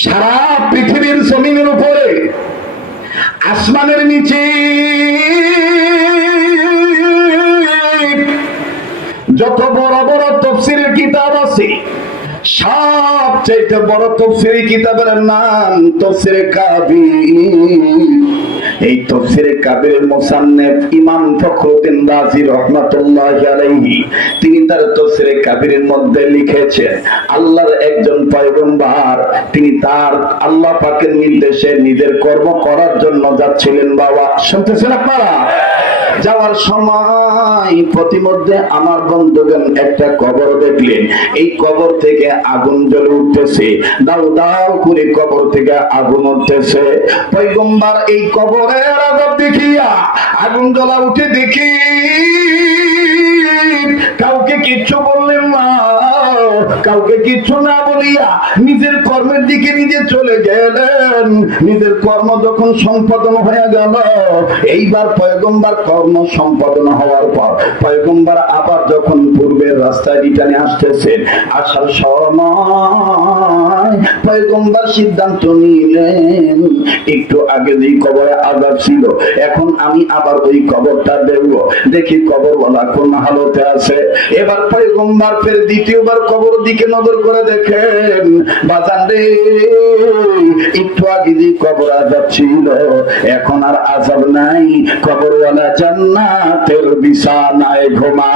সারা পৃথিবীর জমিনের উপরে, আসমানের নিচে যত বড় বড় তাফসীরের কিতাব আছে, সবচেয়ে বড় তাফসীরের কিতাবের নাম তাফসীরে কাবীর। এই তাফসীরে কাবীরের মুসান্নিফ ইমাম ফখরুদ্দীন রাজি রাহমাতুল্লাহি আলাইহি, তিনি তার তাফসীরে কাবীরের মধ্যে লিখেছেন, আল্লাহর একজন পয়গম্বর তিনি তার আল্লাহ পাকের নির্দেশে নিজের কর্ম করার জন্য যাচ্ছিলেন। বাবা শুনতেছেন আপনারা? যাওয়ার সময় প্রতিমধ্যে আমার বন্ধুগণ একটা কবর দেখলেন। এই কবর থেকে আগুন জ্বলে উঠতেছে, দাও দাও করে কবর থেকে আগুন উঠতেছে। পয়গম্বর এই কবরের আযাব দেখিয়া, আগুন জ্বলা উঠে দেখি কাউকে কিচ্ছু বললেন না, কাউকে কিচ্ছু না বলিয়া নিজের কর্মের দিকে নিজে চলে গেলেন। নিজের কর্ম যখন সম্পাদন হয়ে গেল, এইবার পয়গম্বর কর্ম সম্পাদন হওয়ার পর পয়গম্বর আবার যখন পূর্বের রাস্তায় রিটার্নে আসতেছেন, আসার সময় পয়গম্বর সিদ্ধান্ত নিলেন, একটু আগে যেই কবরে আযাব ছিল, এখন আমি আবার ওই কবরটা দেখবো, দেখি কবরওয়ালা কোন হালতে আছে। এবার পয়গম্বর ফের দ্বিতীয়বার কবর দিকে নজর করে দেখেন, বাজান রে, একটু আগে যে কবর আযাব ছিল, এখন আর আযাব নাই, কবরওয়ালা জান্নাতের বিছানায় ঘুমায়।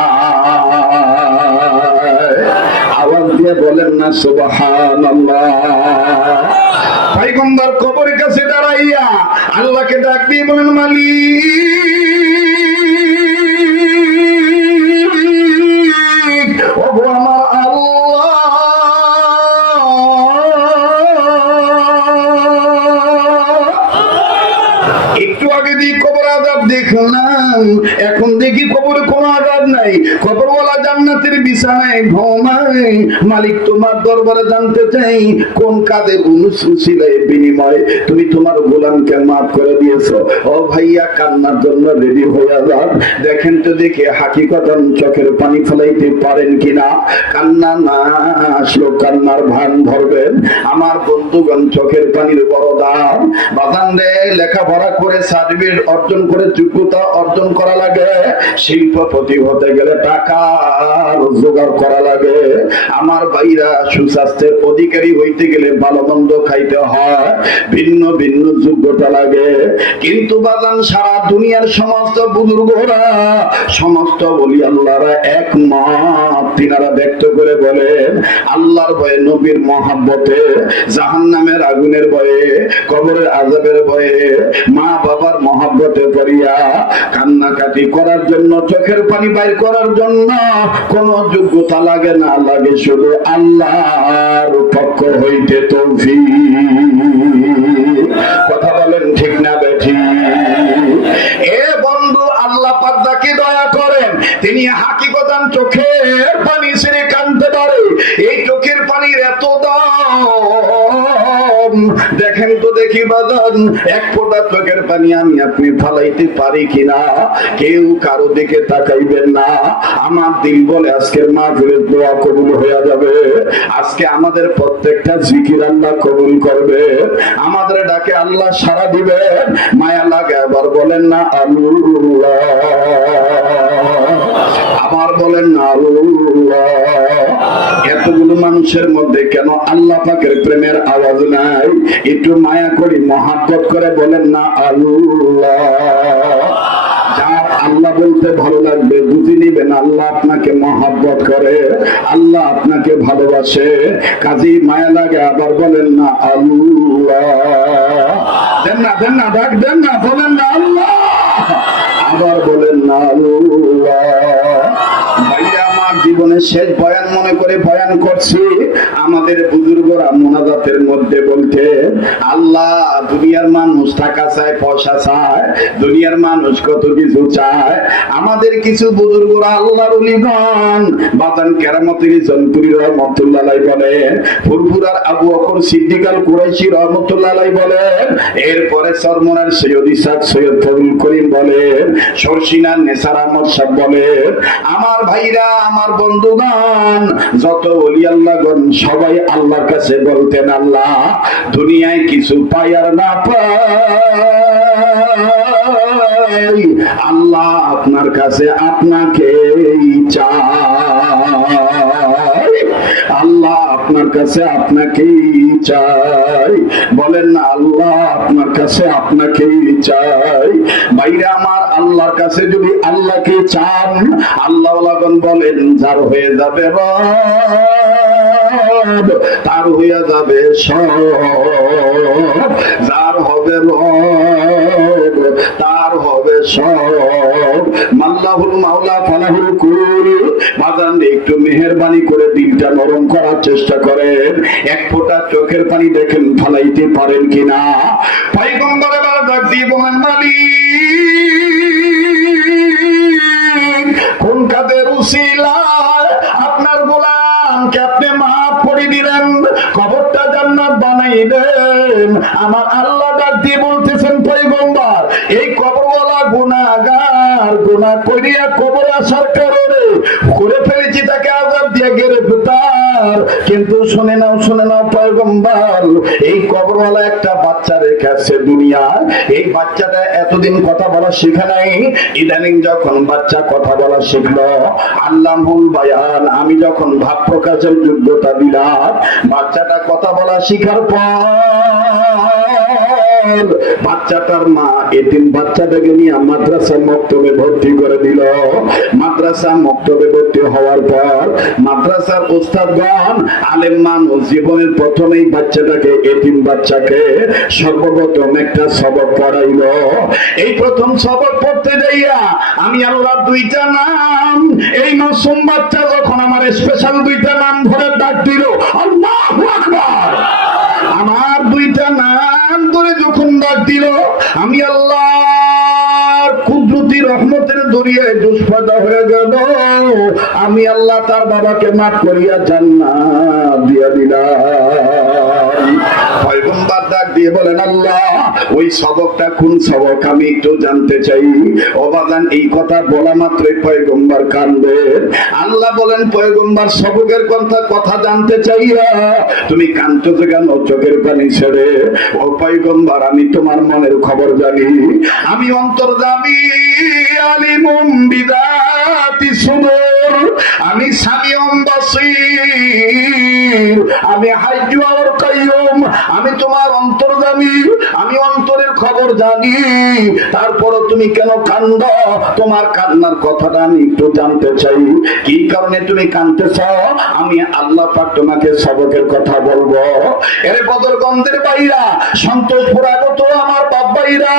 আওয়াজ দিয়ে বলেন না সুবহানাল্লাহ। পয়গম্বর কবরের কাছে দাঁড়াইয়া আল্লাহকে ডাক দিয়ে বলেন, মালিক, ওগো আমার আল্লাহ, একটু আগে দিয়ে কবর আযাব দেখলাম, এখন দেখি কবরে কোনো আযাব নাই, কবরওয়ালা জান্নাতের বিছানায় ঘুমায়। মালিক, তোমার দরবারে জানতে চাই, কোন কাজে অনুসূচিলের বিনিময়ে তুমি তোমার গোলামকে মাফ করে দিয়েছো। ও ভাইয়া, কান্নার জন্য রেডি হয়ে যান, দেখেন তো দেখে হাকিকতন চোখের পানি ফেলাইতে পারেন কিনা। কান্না না আসলো কান্নার ভান ধরবেন। আমার বন্ধুগণ, চোখের পানির বড় দাম। বাজান রে, লেখাপড়া করে সার্টিফিকেট অর্জন করে যোগ্যতা অর্জন করা লাগে, শিল্পপতি হতে গেলে টাকার জোগাড় করা লাগে। আমার ভাইরা, সুস্বাস্থ্যের অধিকারী হইতে গেলে ভালো মন্দ খাইতে হয়, ভিন্ন ভিন্ন যোগ্যতা লাগে। কিন্তু বাজান, সারা দুনিয়ার সমস্ত বুজুর্গরা, সমস্ত বলি আল্লাহরা একমত, তিনারা ব্যক্ত করে বলেন, আল্লাহর ভয়ে, নবীর মহাব্বতে, জাহান্নামের আগুনের ভয়ে, কবরের আযাবের ভয়ে, মা বাবার মহাব্বতে পড়িয়া কান্নাকাটি করার জন্য, চোখের পানি বাইর করার জন্য কোন যোগ্যতা লাগে না, লাগে শুধু আল্লাহর পক্ষ হইতে তৌফিক। কথা বলেন ঠিক না বেঠিক? এ বন্ধু, আল্লাহ পাক যাকে দয়া করেন, তিনি হাকিকতান চোখের পানি ছেড়ে কাঁদতে পারে। এই চোখের পানির এত দাম, দেখেন তো দেখি বাজান, এক ফোঁটা চোখের পানি আমি আপনি ফালাইতে পারি কিনা। কেউ কারো দিকে তাকাইবেন না। আমার দিল বলে আজকের মাহফিলের দোয়া কবুল হয়ে যাবে। আজকে আমাদের প্রত্যেকটা জিকির আল্লাহ কবুল করবে, আমাদের ডাকে আল্লাহ সাড়া দিবেন। মায়া লাগে, আবার বলেন না আল্লাহ, আবার বলেন না আল্লাহ। এতগুলো মানুষের মধ্যে কেন আল্লাহ পাকের প্রেমের আওয়াজ নাই? একটু মায়া করি, মহাব্বত করে বলেন না আল্লাহ। যার আল্লাহ বলতে ভালো লাগবে, বুঝে নিবেন আল্লাহ আপনাকে মহাব্বত করে, আল্লাহ আপনাকে ভালোবাসে। কাজী মায়া লাগে, আবার বলেন না আল্লাহ। দেন না, দেন না, ডাক দেন না, বলেন না আল্লাহ, আবার বলেন না আল্লাহ। ভাইয়া, আমার জীবনের শেষ বয়ান মনে করে বয়ান করছি। আমাদের বুজুর্গরা মোনাজাতের মধ্যে বলতে, আল্লাহ, দুনিয়ার মানুষ টাকা চায়, পয়সা চায়, দুনিয়ার মানুষ কত কিছু চায়। আমাদের কিছু বুজুর্গরা আল্লাহর ওলিগণ, বাজান কেরামতের জনপুরি রহমতুল্লাহ বলেন, ফুরফুরার আবু বকর সিদ্দিক আল কুরাইশি রহমতুল্লাহ বলেন, এরপরে চরমনার সৈয়দ ইসাক সৈয়দ ফজলুল করিম বলেন, শর্ষিনার নেসার আহমদ সাহেব বলেন। আমার ভাইরা, আমার বন্ধু বন্ধুগণ, যত ওলি আল্লাহগণ সবাই আল্লাহর কাছে বলতেন, আল্লাহ দুনিয়ায় কিছু পাই আর না পাই, আল্লাহ আপনার কাছে আপনাকেই চাই, আল্লাহ আপনার কাছে আপনাকেই চাই। বলেন না, আল্লাহ আপনার কাছে আপনাকেই চাই। ভাইরা আমার, আল্লাহর কাছে যদি আল্লাহকে চান, আল্লাহ বলেন যার হয়ে যাবে রব, তার হয়ে যাবে সব, যার হবে রব তার হবে সব। মাল্লাহুল মাওলা ফালাহুল কুল। বাজান একটু মেহেরবানি করে দিলটা নরম করার চেষ্টা করেন, এক ফোঁটা চোখের পানি দেখেন ফালাইতে পারেন কিনা। পয়গম্বর এবার ডাক দিয়ে বলেন, মালিক কোন কাদের উসিলায় আপনার গোলামকে আপনি মাফ করে দিলেন, কবরটা জান্নাত বানাইলেন। আমার আল্লাহ ডাক দিয়ে বলতেছেন, পয়গম্বর এই কবরওয়ালা গুনাহগার গুনাহ করিয়া কবর আসার কারণে করে ফেলেছি তাকে আযাব দিয়ে গ্রেফতার। কিন্তু শুনে নাও পয়গম্বর, এই কবরওয়ালা একটা বাচ্চা রেখেছে দুনিয়ায়। এই বাচ্চাটা এতদিন কথা বলা শিখে নাই, ইদানিং যখন বাচ্চা কথা বলা শিখলো, আল্লাহুল বায়ান, আমি যখন ভাব প্রকাশের যোগ্যতা দিলাম, বাচ্চাটা কথা বলা শিখার পর বাচ্চাটার মা এতিম বাচ্চাটাকে নিয়ে মাদ্রাসা মক্তবে ভর্তি করে দিল। মাদ্রাসা মক্তবে ভর্তি হওয়ার পর মাদ্রাসার ওস্তাদগণ আলেম মানুষ জীবনের প্রথমেই বাচ্চাটাকে, এতিম বাচ্চাকে সর্বপ্রথম একটা সবক পড়াইল। এই প্রথম সবক পড়তে যাইয়া আমি আল্লাহর দুইটা নাম, এই মাসুম বাচ্চা যখন আমার স্পেশাল দুইটা নাম ধরে ডাক দিল, আল্লাহু আকবার, আমার দুইটা নাম ধরে যখন ডাক দিল, আমি আল্লাহর কুদরতি রহমতের দরিয়ায় দুষ্পদা হয়ে গেল। আমি আল্লাহ তার বাবাকে মাফ করিয়া জান্নাত দিয়া দিলাম। পয়গম্বর ডাক দিয়ে বলেন, আল্লাহ ওই সবকটা কোন সবক আমি একটু জানতে চাই। অবাদান এই কথা বলা মাত্রই পয়গম্বর কাঁদেন। আল্লাহ বলেন, পয়গম্বর সবকের কথা জানতে চাইয়া তুমি কাঁদছো কেন চোখের পানি ছেড়ে? ও পয়গম্বর, আমি তোমার মনের খবর জানি, আমি অন্তর্যামী, আলিমুম বিদাতি সুদূর, আমি সামিউম বাসীর, আমি হাইয়্যু ওয়াল কাইয়্যুম, আমি তোমার অন্তর্যামী, আমি অন্তরের খবর জানি। তারপরও তুমি কেন কান্দো? তোমার কান্নার কথাটা আমি একটু জানতে চাই, কি কারণে তুমি কাঁদতেছ? আমি আল্লাহ পাক তোমাকে সবকের কথা বলবো। এর বদরগঞ্জের বাইরা, সন্তোষপুর আগত আমার বাপ বাইরা,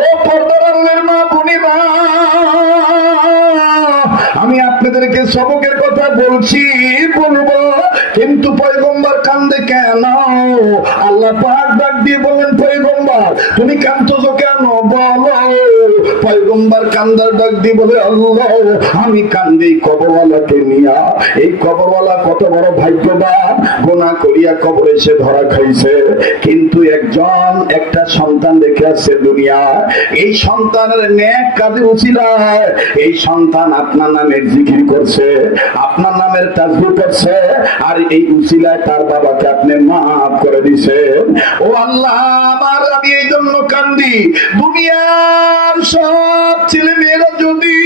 ও পর্দার মা বোনেরা, আমি আপনাদেরকে সবকের কথা বলবো, কিন্তু পয়গম্বর কান্দে কেন? আল্লাহ পাক ডাক দিয়ে বলেন, পয়গম্বর তুমি কাঁদছো কেন বলো? পয়গম্বর কান্দার ডাক দিয়ে বলে, আল্লাহ আমি কান্দি কবরওয়ালাকে নিয়া। এই কবরওয়ালা কত বড় ভাগ্যবান, গুনাহ করিয়া কবরে সে ধরা খাইছে, কিন্তু একটা সন্তান রেখে আসছে দুনিয়া। এই সন্তানের নেক কাজের উসিলায় এই সন্তান আপনার নামের জিকির করছে, আপনার নামের তাসবিহ করছে, আর এই উসিলায় তার বাবাকে আপনি মাফ করে দিয়েছেন। ও আল্লাহ আমার, আমি এই জন্য কান্দি, দুনিয়ার সব ছেলে মেয়েরা যদি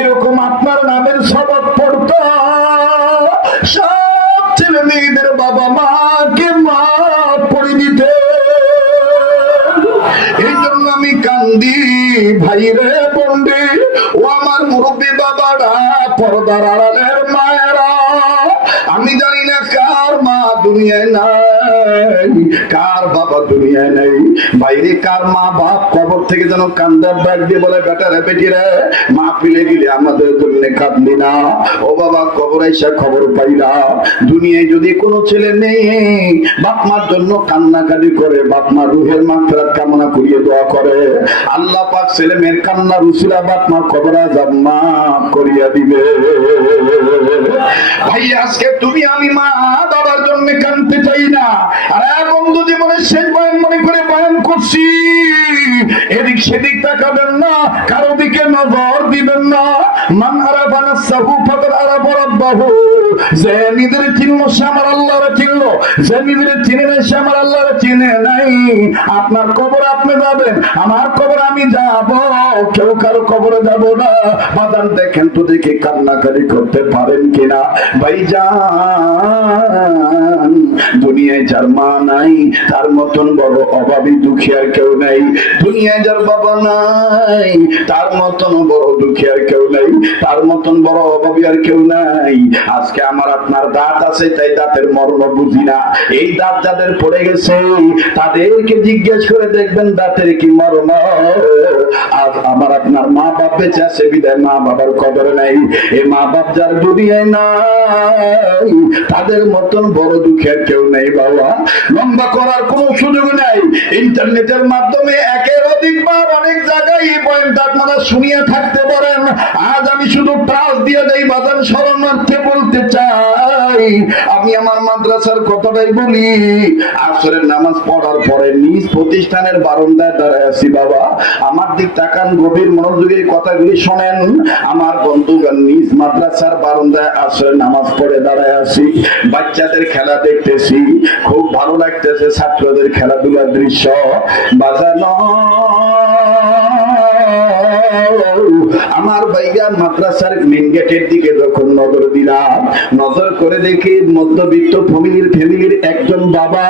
এরকম আপনার নামের সবক পড়ত, সব ছেলে মেয়েদের বাবা মাকে মাফ করে দিতে। এই জন্য আমি কান্দি, ভাই রে বন্দি, ও আমার মুরব্বী বাবারা, পর্দার আড়ালের মায়েরা, আমি জানি না কার মা দুনিয়ায় নাই, কার বাবা দুনিয়ায় নেই। বাইরে কার মা বাপ কবর থেকে যেন কান্দার ডাক দিয়ে বলে, বেটারে বেটিরে, মা ফিলে গেলে আমাদের জন্য কাঁদলি না। ও বাবা কবর আইসা খবর পাইলা, দুনিয়ায় যদি কোনো ছেলে মেয়ে বাপ মার জন্য কান্নাকাটি করে, বাপ মার রুহের মাগফিরাত কামনা করিয়ে দোয়া করে, আল্লাহ পাক ছেলে মেয়ের কান্নার উসিলা বাপ মার কবর আযাব মাফ করিয়া দিবে। ভাই আজকে তুমি আমি মা বাবার জন্য কাঁদতে চাই না, আর বন্ধু জীবনের শেষ বয়ান মনে করে বয়ান করছি, এদিক সেদিক তাকাবেন না, কারো দিকে নজর দিবেন না। মান আরাফা নাফসাহু ফাকাদ আরাফা রাব্বাহু, যে নিজের চিনল সে আমার আল্লাহরে চিনল, যে নিজের চিনে নাই সে আমার আল্লাহরে চিনে নাই। আপনার কবর আপনি যাবেন, আমার কবর আমি যাব, কেউ কারো কবরে যাব না। বাদান দেখেন তো দেখি কান্নাকারি করতে পারেন কিনা। ভাইজান, দুনিয়ায় যার মা নাই তার মতন বড় অভাবী দুঃখী আর কেউ নাই। দুনিয়ায় যার বাবা নাই তার মতন বড় দুঃখী আর কেউ নাই, তার মতন বড় অভাবী আর কেউ নাই। আজকে আমার আপনার দাঁত আছে তাই দাঁতের মর্ম বুঝি না। এই দাঁত যাদের পড়ে গেছে তাদেরকে জিজ্ঞেস করে দেখবেন দাঁতের কি মর্ম। আজ আমার আপনার মা বাপ বেঁচে আছে বিদায় মা বাবার কদর নাই। এই মা বাপ যার দুনিয়ায় নাই তাদের মতন বড় দুঃখের কেউ নেই বাবা। লম্বা করার কোন সুযোগ নাই। ইন্টারনেটের মাধ্যমে একের অধিকবার অনেক জায়গায় এই পয়েন্ট আপনারা শুনিয়ে থাকতে পারেন। আজ আমি শুধু টাচ দিয়ে দেই বাজান, শরণার্থে বলতে চাই। আমি আমার মাদ্রাসার কথাটাই বলি। আসরের নামাজ পড়ার পরে নিজ প্রতিষ্ঠানের বারান্দায় দাঁড়ায় আছি বাবা, আমার দিক তাকান, গভীর মনোযোগের কথাগুলি শোনেন। আমার বন্ধুগণ নিজ মাদ্রাসার বারান্দায় আসরের নামাজ পড়ে দাঁড়ায় আছি, বাচ্চাদের খেলা দেখতেছি, খুব ভালো লাগতেছে ছাত্রদের খেলাধুলার দৃশ্য। বাজানো আমার ভাইজান মাদ্রাসার মেন গেটের দিকে যখন নজর দিলাম, নজর করে দেখি মধ্যবিত্ত ফ্যামিলির একজন বাবা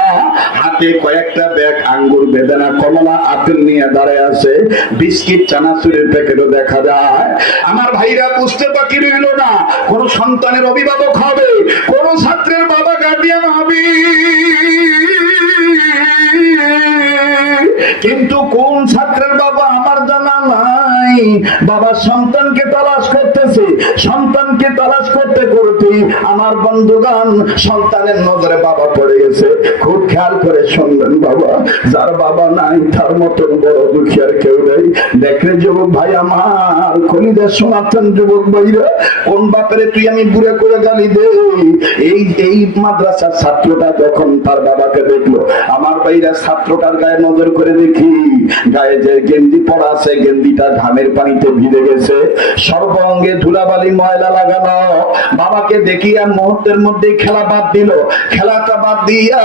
হাতে কয়েকটা ব্যাগ আঙ্গুর, বেদানা, কমলা, আপেল নিয়ে দাঁড়ায় আছে। বিস্কিট, চানাচুরের প্যাকেটও দেখা যায়। আমার ভাইরা বুঝতে বাকি রইল না, কোন সন্তানের অভিভাবক হবে, কোন ছাত্রের বাবা গার্ডিয়ান হবে, কিন্তু কোন ছাত্রের বাবা আমার জানা নাই। বাবা সন্তানকে তালাশ করতেছে, সন্তানকে তালাশ করতে করতে আমার বন্ধুগান সন্তানের নজরে বাবা পড়ে গেছে। খুব খেয়াল করে শুনবেন বাবা, যার বাবা নাই তার মতন বড় দুঃখী আর কেউ নেই। দেখলে যুবক ভাই আমার, কলিদা শোনাচ্ছেন যুবক ভাইরা, কোন বাপেরে তুই আমি বুড়ে করে গালি দে। এই মাদ্রাসার ছাত্রটা যখন তার বাবাকে দেখলো, আমার ভাইরা ছাত্রটার গায়ে নজর করে দেখি গায়ে যে গেঞ্জি পরা আছে গেঞ্জিটা ঘামের পানিতে ভিজে গেছে, সর্বাঙ্গে ধুলাবালি ময়লা লাগানো। বাবাকে দেখি আর মুহূর্তের মধ্যে খেলা বাদ দিল, খেলাটা বাদ দিয়া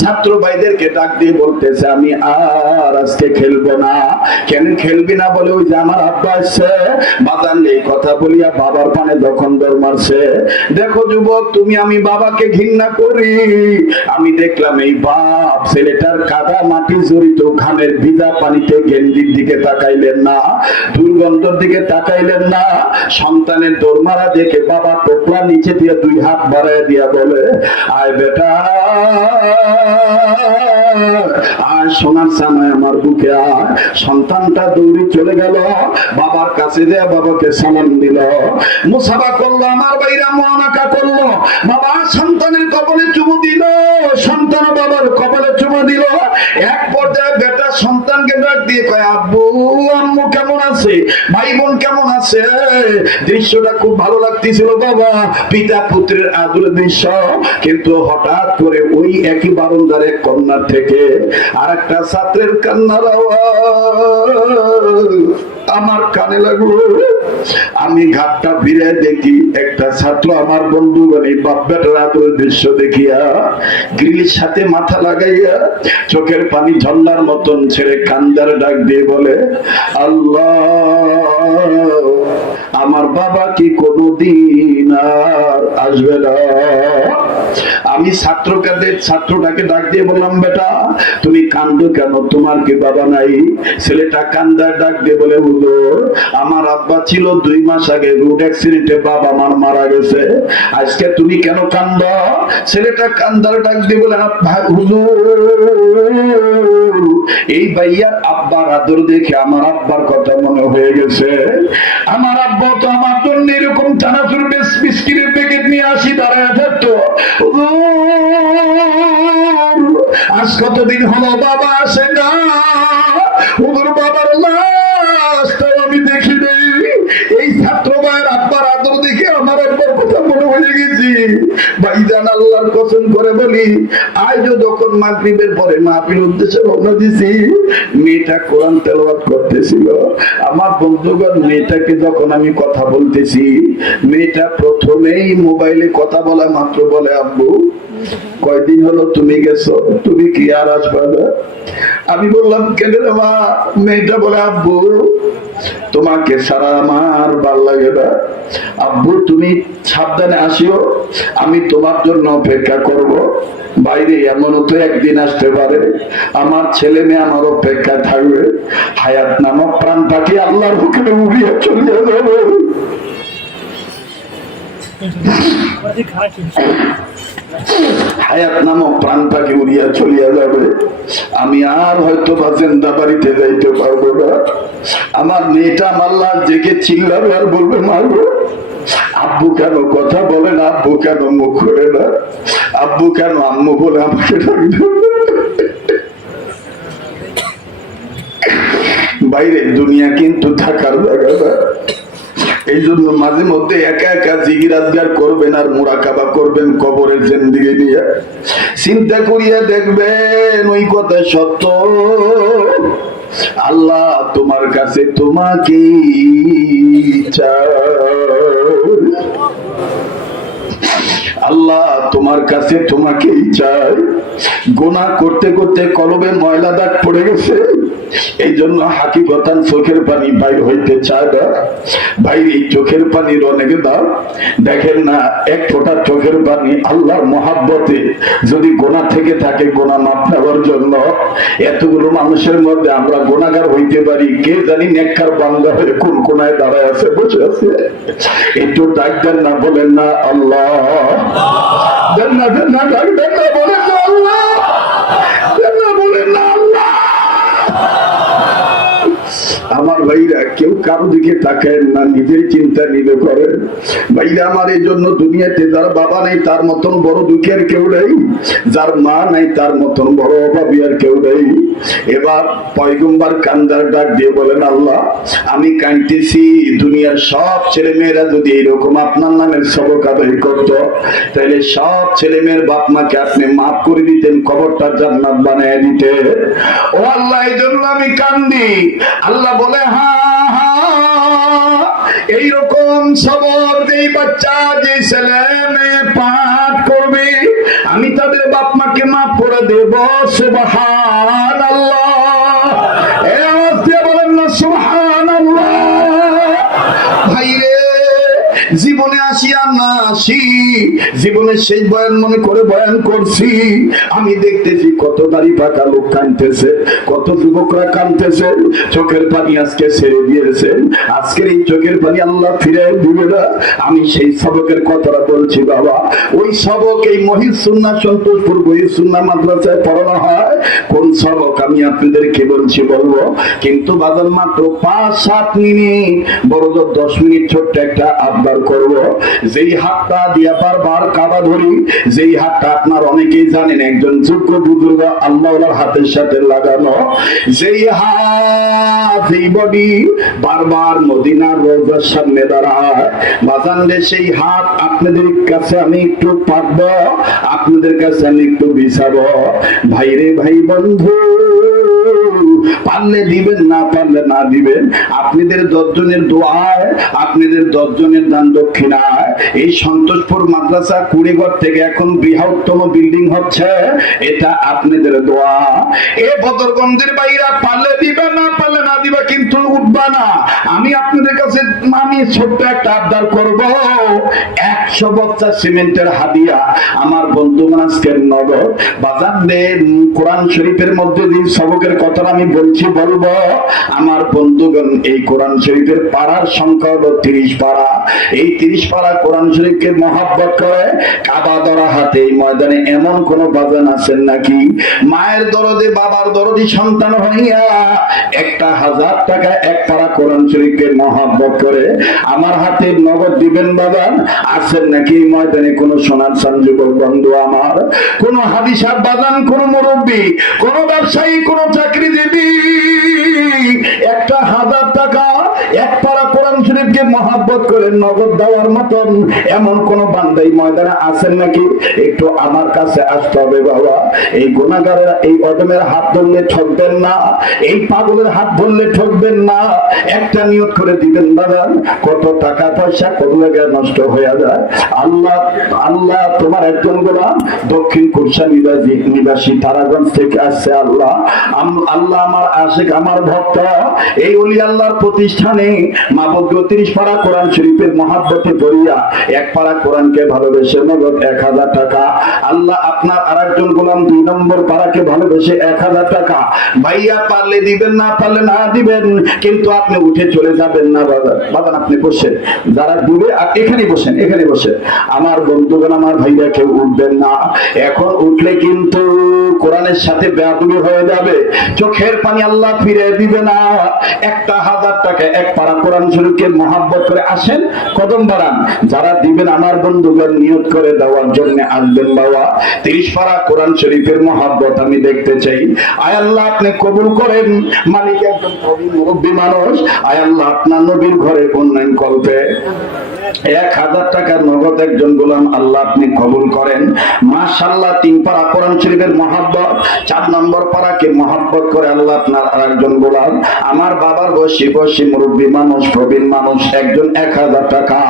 ছাত্র ভাইদেরকে ডাক দিয়ে বলতেছে আমি আর আজকে খেলবো না। কেন খেলবি না বলে, ওই যে আমার আব্বা আসছে। বাজান এই কথা বলিয়া বাবার পানে যখন দৌড় মারছে। দেখো যুবক, তুমি আমি বাবাকে ঘৃণা করি, আমি দেখলাম এই বাপ ছেলেটার কাদা মাটি জড়িত ঘামের ভিজা পানিতে গেঞ্জির দিকে তাকাইলেন না, দুর্গন্ধের দিকে তাকাইলেন না। সন্তানের দৌড়মারা দেখে বাবা টোপলা নিচে দিয়ে দুই হাত বাড়ায় দিয়া বলে, আয় বেটা, আয় সোনার সানায় আমার বুকে আয়। সন্তানটা দৌড়ে চলে গেল, বাবার কাছে দেয়া বাবাকে সালাম দিল, মুসাফা করলো। আমার বাইরা মোয়ানাকা করলো, বাবা সন্তানের কপালে চুমু দিল, সন্তান বাবার কপালে চুমু দিল। এক পর্যায়ে বেটা সন্তানকে ডাক দিয়ে কয়, আব্বু আম্মু কেমন আছে, ভাই বোন কেমন আছে। দৃশ্যটা খুব ভালো লাগতেছিল বাবা, পিতা পুত্রের আদরের দৃশ্য। কিন্তু হঠাৎ করে ওই একই বারান্দার এক কন্যার থেকে আর একটা ছাত্রের কান্নার আওয়াজ আমার কানে লাগলো। আমি ঘাটটা ফিরে দেখি একটা ছাত্র আমার বন্ধু এই বাপ বেটার আদরের দৃশ্য দেখিয়া গ্রিলের সাথে মাথা লাগাইয়া চোখের পানি ঝর্ণার মতন ছেড়ে কান্দার ডাক দিয়ে বলে, আল্লাহ, আমার বাবা কি কোনদিন আর আসবে না। আমি ছাত্রটাকে ডাক দিয়ে বললাম, বেটা তুমি কান্দো কেন, তোমার কি বাবা নাই? ছেলেটা কান্দার ডাক দিয়ে বলে, হুজুর আমার আব্বা ছিল 2 মাস আগে রোড অ্যাক্সিডেন্টে বাবা আমার মারা গেছে, আজকে তুমি কেন কান্দো? ছেলেটা কান্দার ডাক দিয়ে বলে, হুজুর এই ভাইয়ার আব্বার আদর দেখে আমার আব্বার কথা মনে হয়ে গেছে। আমার আব্বা তো আমার জন্য এরকম চানাচুর বিস্কিটের প্যাকেট নিয়ে আসি দাঁড়ায় থাকতো। আজ কতদিন হলো বাবা আসে না, ওদের বাবার লাশটাও আমি দেখি নেই। এই ছাত্র ভাইয়ের আব্বার আদর দেখে আমার আব্বার কথা মনে হয়ে গেছি। ভাইজান আল্লাহর কসম করে বলি, আজও যখন মাগরিবের পরে মাহফিল উদ্দেশ্যে রওনা দিছি, মেয়েটা কোরআন তেলাওয়াত করতেছিল। আমার বন্ধুগণ, মেয়েটাকে যখন আমি কথা বলতেছি, মেয়েটা প্রথমেই মোবাইলে কথা বলা মাত্র বলে, আব্বু কয়দিন হলো তুমি গেছো, তুমি কি আর আসবে না? আমি বললাম, কেন রে মা? মেয়েটা বলে, আব্বু তোমাকে ছাড়া আমার ভাল লাগে না। আব্বু তুমি সাবধানে আসিও, আমি তোমার জন্য অপেক্ষা করব। বাইরে এমনও তো একদিন আসতে পারে আমার ছেলে মেয়ে আমার অপেক্ষা থাকবে, হায়াত নামক প্রাণ পাখি আল্লাহর হুকুমে উড়িয়ে চলে যাবে। হায়াত নামক প্রাণ পাখি উড়িয়া চলিয়া যাবে, আমি আর হয়তো বা জিন্দা বাড়িতে যাইতে পারবো না। আমার মেয়েটা আমার লাশ দেখে চিল্লাবে আর বলবে, মারবো আব্বু কেন কথা বলে না, আব্বু কেন মুখ করে না, আব্বু কেন আম্মু বলে আমাকে ডাকবে। বাইরে দুনিয়া কিন্তু থাকার জায়গা না। এই জন্য মাঝে মধ্যে একা একা জিকির আজগার করবেন আর মুরাকাবা করবেন কবরের জিন্দেগি নিয়ে। চিন্তা করিয়া দেখবেন ওই কথা সত্য। আল্লাহ তোমার কাছে তোমাকে চাই, আল্লাহ তোমার কাছে তোমাকেই চাই। গুনাহ করতে করতে কলবে ময়লা দাগ পড়ে গেছে, এই জন্য হাকিকতান চোখের পানি বাইর হইতে চায় না। ভাই এই চোখের পানির অনেক দাম। দেখেন না, এক ফোঁটা চোখের পানি আল্লাহর মহাব্বতে যদি গুনাহ থেকে থাকে, গুনাহ মাফ নেওয়ার জন্য এতগুলো মানুষের মধ্যে আমরা গুনাহগার হইতে পারি, কে জানি নেককার বান্দা হয়ে কোন কোনায় দাঁড়ায় আছে, বসে আছে। একটু ডাক দেন না, বলেন না আল্লাহ, দেন না, দেন না, ডাক দেন না, বলেন না আল্লাহ, দেন না, বলেন না আল্লাহ। আমার ভাইরা, কেউ কারো দিকে তাকায় না, নিজের চিন্তা নিজে করেন। ভাইরা আমার, এই জন্য দুনিয়াতে যার বাবা নাই তার মতন বড় দুঃখের কেউ নেই, যার মা নাই তার মতন বড় অভাবী আর কেউ নেই। এবার পয়গম্বর কান্দার ডাক দিয়ে বলেন, আল্লাহ আমি কাঁদতেছি, দুনিয়ার সব ছেলে মেয়েরা যদি এইরকম আপনার নামের সবক আদায় করত, তাহলে সব ছেলে মেয়ের বাপ মাকে আপনি মাফ করে দিতেন, কবরটা জান্নাত বানিয়ে দিতেন। ও আল্লাহ, এই জন্য আমি কান্দি। আল্লাহ বলে, হ্যাঁ হ্যাঁ, এইরকম সবক যেই বাচ্চা, যে ছেলে মেয়ে পাঠ করবে, আমি তাদের বাপ মাকে মাফ করে দেব। সুবহানাল্লাহ, এই আওয়াজ দিয়ে বলেন না সুবহানাল্লাহ। ভাইরে, জীবনে আসি আর না আসি, জীবনের শেষ বয়ান মনে করে বয়ান করছি। আমি দেখতেছি কত দাড়ি পাকা লোক কাঁদতেছে, কত যুবকরা কাঁদতেছে, চোখের পানি আজকে ছেড়ে দিয়েছেন। আজকের এই চোখের পানি আল্লাহ ফিরে দিবে না। আমি সেই সবকের কথাটা বলছি বাবা। ওই সবক এই মহিষ সুন্নাহ সন্তোষপুর মহিষ সুন্নাহ মাদ্রাসায় পড়ানো হয়। কোন সবক আমি আপনাদেরকে বলছি, বলবো, কিন্তু বাদল মাত্র 5-7 মিনিট, বড় 10 মিনিট ছোট্ট একটা আবদার করব। যেই হাতটা দিয়া বারবার কাবা ধরি, যেই হাতটা আপনার অনেকেই জানেন একজন যোগ্য বুজুর্গ আল্লাহর হাতের সাথে লাগানো, যেই হাত, এই বডি বারবার মদিনার রওজার সামনে দাঁড়ায়, বাজানরে সেই হাত আপনাদের কাছে আমি একটু পাঠবো, আপনাদের কাছে আমি একটু বিছাবো। ভাইরে, ভাই বন্ধু, পারলে দিবেন, না পারলে না দিবেন। আপনাদের 10 জনের দোয়ায়, আপনাদের 10 জনের দান দক্ষিণায় এই সন্তোষপুর মাদ্রাসা কুড়িঘর থেকে এখন বৃহত্তম বিল্ডিং হচ্ছে, এটা আপনাদের দোয়া। এ বদরগঞ্জের বাইরা, পারলে দিবে, না পারলে না দিবে, কিন্তু উঠবা না। আমি আপনাদের কাছে আমি ছোট্ট একটা আবদার করব, 100 বস্তা সিমেন্টের হাদিয়া আমার বন্ধু আজকের নগর বাজারদের কোরআন শরীফের মধ্যে যে সবকের কথা আমি বলছি, বলবো আমার বন্ধুগণ, এই কোরআন শরীফের পাড়ার সংখ্যা হলো 30 পাড়া। এই 30 পাড়া কোরআন শরীফকে মহব্বত করে কাবা ধরা হাতে এই ময়দানে এমন কোন বাজান আছেন নাকি মায়ের দরদে বাবার দরদি সন্তান হইয়া 1000 টাকা এক পাড়া কোরআন শরীফকে মহব্বত করে আমার হাতে নগদ দিবেন বাজান আছেন নাকি এই ময়দানে? কোন সোনার চান যুবক বন্ধু আমার, কোন হাদিসা বাজান, কোন মুরব্বী, কোন ব্যবসায়ী, কোন চাকরিজীবী 1000 টাকা এক পাড়া কোরআন শরীফ শরীফকে মহব্বত করে নগদ দেওয়ার মতন এমন কোন বান্দাই ময়দানে আছেন নাকি? একটু আমার কাছে আসতে হবে বাবা। এই গুনাহগারের এই অদমের হাত ধরলে ঠকবেন না, এই পাগলের হাত ধরলে ঠকবেন না। একটা নিয়ত করে দিবেন বাজান, কত টাকা পয়সা কত জায়গায় নষ্ট হয়ে যায়। আল্লাহ আল্লাহ তোমার একজন গোলাম দক্ষিণ কুরসা নিবাসী তারাগঞ্জ থেকে আসছে। আল্লাহ আল্লাহ আমার আশিক আমার ভক্ত, এই ওলি আল্লাহর প্রতিষ্ঠানে মাবুদ 30 পারা কোরআন শরীফের মহব্বতে পড়িয়া এক পারা কোরআনকে ভালোবেসে নগদ 1000 টাকা। আল্লাহ আপনার আরেকজন গোলাম 2 নম্বর পারাকে ভালোবেসে 1000 টাকা। ভাইয়া পারলে দিবেন, না পারলে না দিবেন, কিন্তু আপনি উঠে চলে যাবেন না বাবান। আপনি বসেন, যারা দূরে এখানে বসেন, এখানে বসেন। আমার বন্ধুগণ আমার ভাইরা কেউ উঠবেন না। এখন উঠলে কিন্তু কোরআনের সাথে বেয়াদবি হয়ে যাবে, চোখের পানি আল্লাহ ফিরে দিবে না। 1000 টাকা এক পারা কোরআন শরীফকে মহব্বত করে আসেন, কদম বাড়ান। যারা দিবেন আমার বন্ধুগণ নিয়ত করে দেওয়ার জন্য আসবেন বাবা। 30 পারা কোরআন শরীফের মহব্বত আমি দেখতে চাই। আয় আল্লাহ আপনি কবুল করেন। মালিক একজন মুরব্বী মানুষ, আয় আল্লাহ আপনার নবীর ঘরে উন্নয়ন কল্পে 1000 টাকার নগদ একজন গোলাম আল্লাহ আপনি কবুল করেন। মাশাআল্লাহ 3 পারা কোরআন শরীফের মহব্বত, 4 নম্বর পারাকে মহব্বত করে আল্লাহ আপনার আরেকজন গোলাম আমার বাবার বসি মুরব্বী মানুষ প্রবীণ মানুষ একজন 1000 টাকা।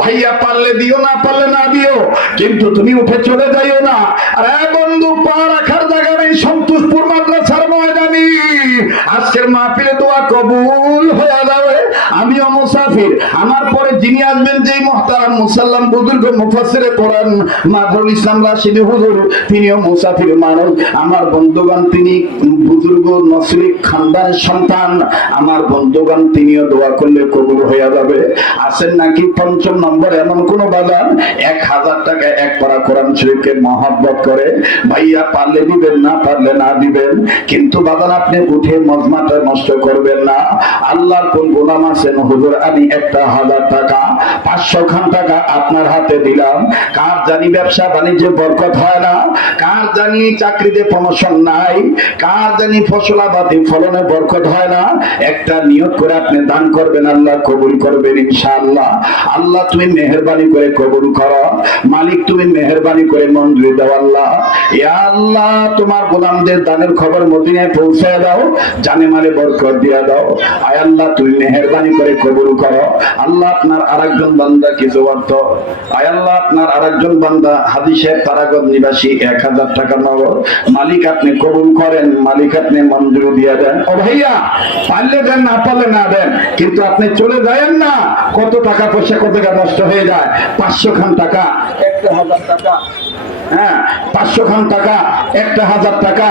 ভাইয়া পারলে দিও, না পারলে না দিও, কিন্তু তুমি উঠে চলে যাইও না। আরে বন্ধু পা রাখার জায়গা নেই সন্তোষপুর মাদ্রাসার ময়দানে। আজকের মাহফিলে দোয়া কবুল হয়ে যাবে। আমিও মুসাফির, আমার পরে যিনি আসবেন যেই মুহতারাম মুসাল্লাম বুজুর্গ মুফাসসিরে কোরআন মাদরুল ইসলাম রাশিদী হুজুর, তিনিও মুসাফির মানুষ। আমার বন্ধুগণ তিনি বুজুর্গ নসরি খানদানের সন্তান। আমার বন্ধুগণ তিনিও দোয়া করলে কবুল হয়ে যাবে। আছেন নাকি 5 নম্বর এমন কোন বাজার 1000 টাকা এক পারা কোরআন শরীফকে মহব্বত করে? ভাইয়া পারলে দিবেন, না পারলে না দিবেন, কিন্তু বাজার আপনি উঠে মজমাটা নষ্ট করবেন না। আল্লাহর কোন গোলাম আছেন হুজুর আমি 1000 টাকা 500 খান টাকা আপনার হাতে দিলাম। কার জানি ব্যবসা বাণিজ্যে বরকত হয় না, কার জানি চাকরিতে প্রমোশন নাই, কার জানি ফসলাবাদী ফলনে বরকত হয় না। একটা নিয়ত করে আপনি দান করবেন, আল্লাহ কবুল করবেন ইনশাআল্লাহ। আল্লাহ তুমি মেহেরবানি করে কবুল করো, মালিক তুমি মেহেরবানি করে মঞ্জুরি দাও। আল্লাহ ইয়া আল্লাহ তোমার গোলামদের দানের খবর মদিনায় পৌঁছে দাও, জানে মালে বরকত দিয়া দাও। আয় আল্লাহ তুমি মেহেরবানি করে কবুল করো। আল্লাহ আপনার আরেকজন বান্দা কিছু অর্থ, আয় আল্লাহ আপনার আরেকজন বান্দা হাজী সাহেব তারাগঞ্জ নিবাসী 1000 টাকা নগদ, মালিক আপনি কবুল করেন, মালিক আপনি মঞ্জুরি দিয়ে দেন। ও ভাইয়া পারলে দেন, না পারলে না দেন, কিন্তু আপনি চলে যায়েন না। কত টাকা পয়সা কত টাকা নষ্ট হয়ে যায়। 500 খান টাকা 1000 টাকা, হ্যাঁ 500 খান টাকা 1000 টাকা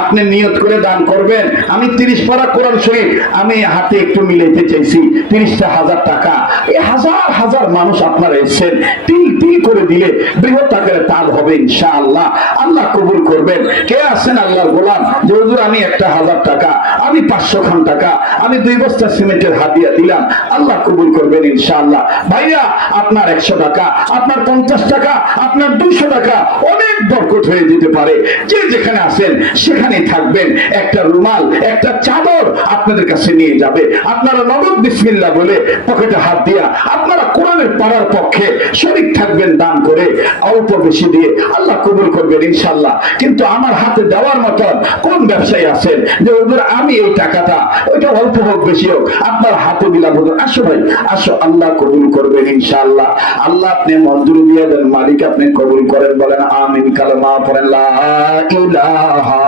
আপনি নিয়ত করে দান করবেন। আমি 30 পারা কোরআন শরীফ আমি হাতে একটু মিলাইতে চাইছি, 30,000 টাকা। এই হাজার হাজার মানুষ আপনারা এসেছেন, তিল তিল করে দিলে বৃহৎ আকারে তাল হবে ইনশাআল্লাহ। আল্লাহ কবুল করবেন। কে আছেন আল্লাহর গোলাম যে হুজুর আমি 1000 টাকা, আমি 500 খান টাকা, আমি 2 বস্তা সিমেন্টের হাদিয়া দিলাম, আল্লাহ কবুল করবেন ইনশাআল্লাহ। ভাইয়া আপনার 100 টাকা, আপনার 50 টাকা, আপনার 200 টাকা অনেক বরকত হয়ে যেতে পারে। যে যেখানে আছেন সেখানে থাকবেন। একটা রুমাল একটা চাদর আপনাদের কাছে নিয়ে যাবে, আপনারা নগদ বিসমিল্লাহ বলে পকেটে হাত দিয়া আপনারা কোরআনের পড়ার পক্ষে শরীক থাকবেন দান করে, অল্প বেশি দিয়ে আল্লাহ কবুল করবেন ইনশাআল্লাহ। কিন্তু আমার হাতে দেওয়ার মতন কোন ব্যবসায়ী আছেন যে হুজুর আমি এই টাকাটা, ওইটা অল্প হোক বেশি হোক আপনার হাতে দিলাম, হুজুর আসো ভাই আসো, আল্লাহ কবুল করবেন ইনশাআল্লাহ। আল্লাহ আপনি মঞ্জুরি দিয়ে দেন, মালিক আপনি কবুল করেন, বলেন আমিন। কালেমা পড়েন লা ইলাহা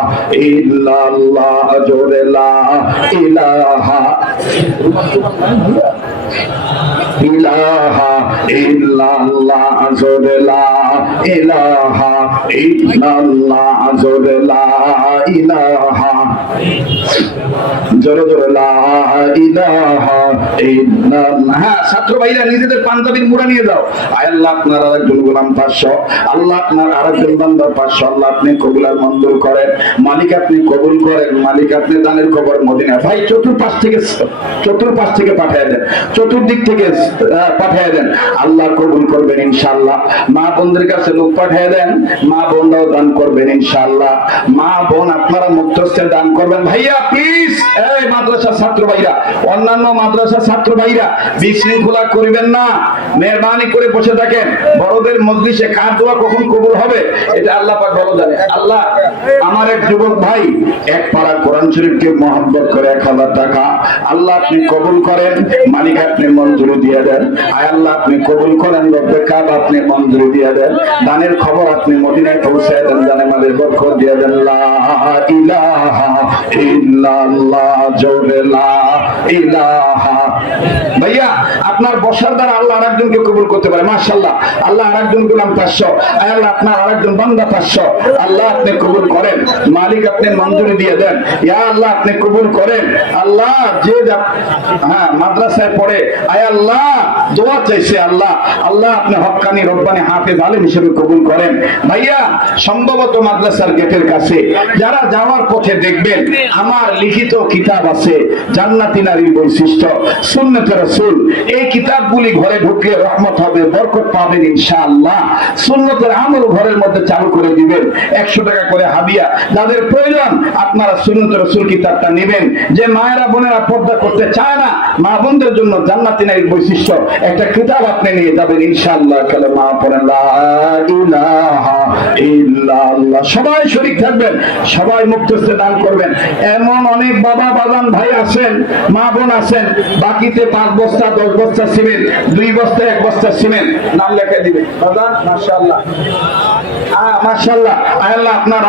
ইল্লাল্লাহ, জোরে লা ইলাহা ইলাহা ইল্লাল্লাহ, জোরে লা ইলাহা ইল্লাল্লাহ, জোরে লা ইলাহা, জোরে জোরে লা ইলাহা ইল্লাল্লাহ। হ্যাঁ ছাত্র ভাইরা নিজেদের পাঞ্জাবির মুড়া নিয়ে যাও। আয় আল্লাহ আপনার আরেকজন গোলাম 500, আল্লাহ আপনার আরেকজন বান্দা 500, আল্লাহ আপনি কবুল আর মঞ্জুর করেন, মালিক আপনি কবুল করেন, মালিক আপনি দানের খবর মদিনা। ভাই চতুর্পাশ থেকে পাঠিয়ে দেন, চতুর্দিক থেকে পাঠিয়ে দেন, আল্লাহ কবুল করবেন ইনশাআল্লাহ। মা বোনদের কাছে লোক পাঠিয়ে দেন, মা বোনরাও দান করবেন ইনশাআল্লাহ। মা বোন আপনারা মুক্তস্থে দান করবেন। ভাইয়া প্লিজ, এই মাদ্রাসার ছাত্র ভাইরা, অন্যান্য মাদ্রাসার ছাত্র ভাইরা বিশৃঙ্খলা করবেন না, মেহরবানি করে বসে থাকেন। বড়দের মজলিসে কার দোয়া কখন কবুল হবে এটা আল্লাহ পাক ভালো জানে। আল্লাহ, আমার এক যুবক ভাই এক পারা কোরআন শরীফকে মহব্বত করে 1000 টাকা, আল্লাহ আপনি কবুল করেন, মালিক আপনি মঞ্জুরি দিয়ে দেন। আয় আল্লাহ আপনি কবুল করেন, রব্বে কাব আপনি মঞ্জুরি দিয়ে দেন। দানের খবর আপনি মদিনায় পৌঁছে দেন, জানে মালের বরকত দিয়ে দেন। লা ইলাহা ইল্লাল্লাহ, জোরে লা ইলাহা। ভাইয়া আপনার বসার দ্বারা আল্লাহ আরেকজনকে কবুল করতে পারে। মাশাআল্লাহ, আল্লাহ আরেকজন গোলাম 500, আয় আল্লাহ আপনার আরেকজন বান্দা 500, আল্লাহ আপনি কবুল করেন, মালিক আপনি মঞ্জুরি দিয়ে দেন। ইয়া আল্লাহ আপনি কবুল করেন। আল্লাহ যে মাদ্রাসায় পড়ে, আয় আল্লাহ দোয়া চাইছে, আল্লাহ আল্লাহ আপনি হক্কানি রব্বানি হাফেজ আলেম হিসেবে কবুল করেন। ভাইয়া সম্ভবত মাদ্রাসার গেটের কাছে যারা যাওয়ার পথে দেখবেন আমার লিখিত কিতাব আছে, জান্নাতি নারীর বৈশিষ্ট্য, সুন্নতে রাসূল। এই কিতাবগুলি ঘরে ঢুকলে রহমত হবে, বরকত পাবেন ইনশাআল্লাহ। সুন্নতের আমল ঘরের মধ্যে চালু করে দিবেন। 100 টাকা করে হাদিয়া। যাদের প্রয়োজন আপনারা সুন্নতে রাসূল কিতাবটা নেবেন। যে মায়েরা বোনেরা পর্দা করতে চায় না, মা বোনদের জন্য জান্নাতি নারীর বৈশিষ্ট্য একটা কিতাব আপনি নিয়ে যাবেন ইনশাআল্লাহ। কালেমা পড়েন লা ইলাহা ইল্লাল্লাহ। সবাই শরীক থাকবেন, সবাই মুক্তস্তে দান করবেন। এমন অনেক বাবা বাজান ভাই আছেন, মা বোন আছেন, বাকিতে 5 বস্তা 10 বস্তা সিমেন্ট, 2 বস্তা 1 বস্তা সিমেন্ট নাম লেখা দিবেন বাজান। মাশাআল্লাহ, মাশাআল্লাহ। আল্লাহ আপনার